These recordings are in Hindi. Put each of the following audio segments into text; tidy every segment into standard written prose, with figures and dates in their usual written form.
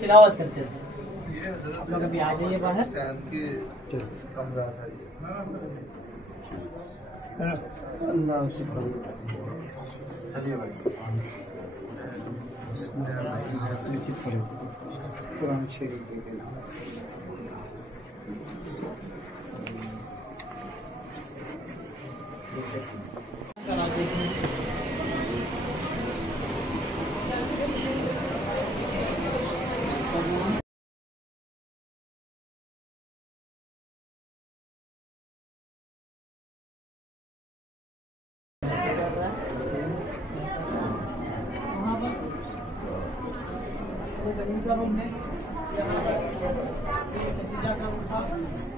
तिलावत करते थे। आप लोग अभी आ जाइए बाहर। अल्लाह कुरान शरीफ का रूम है,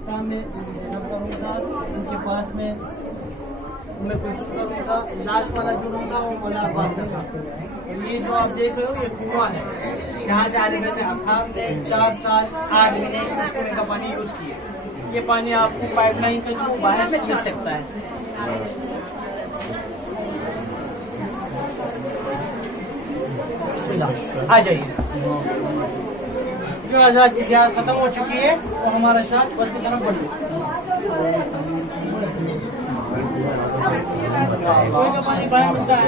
सामने का रूम था, उनके पास में उनमें कोई का रूम था। लास्ट वाला जो रूम था वो मौला अब्बास का था। और ये जो आप देख रहे हो ये कुआं है, जहाँ से आने में अफाम ने 4 साल 8 महीने इस कुएं का पानी यूज किया। ये पानी आपको पाइपलाइन का जो बाहर में मिल सकता है। आ जाइए। जो आजाद की जिहाद खत्म हो चुकी है तो हमारा साथ बस की तरफ बढ़ पानी बाहर मिलता है।